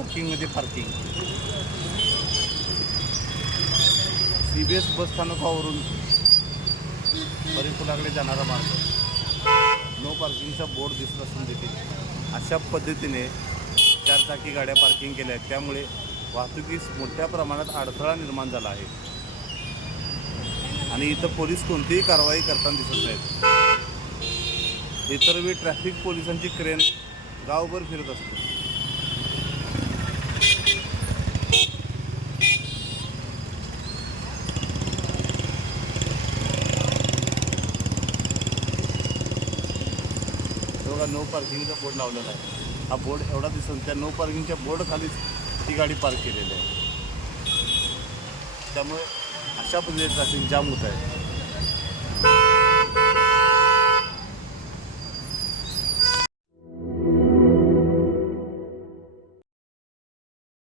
पार्किंगमध्ये parking. CBS बस स्थानकावरून परिपुलाकडे जाणारा मार्ग, नो पार्किंगचा बोर्ड दिसत असून देखील अशा पद्धतीने चारचाकी गाड्या पार्किंग केल्या आहेत. त्यामुळे वाहतुकीस मोठ्या प्रमाणात अडथळा निर्माण झाला आहे आणि इथं पोलीस कोणतीही कारवाई करताना दिसत नाहीत. इतर वेळी ट्रॅफिक पोलिसांची क्रेन गावभर फिरत असते. बघा, नो पार्किंगचा बोर्ड लावलेला आहे. हा बोर्ड एवढा दिसून त्या नो पार्किंगच्या बोर्ड खालीच ती गाडी पार्क केलेली आहे. त्यामुळे अशा पद्धतीने ट्रॅफिक जाम होत आहे.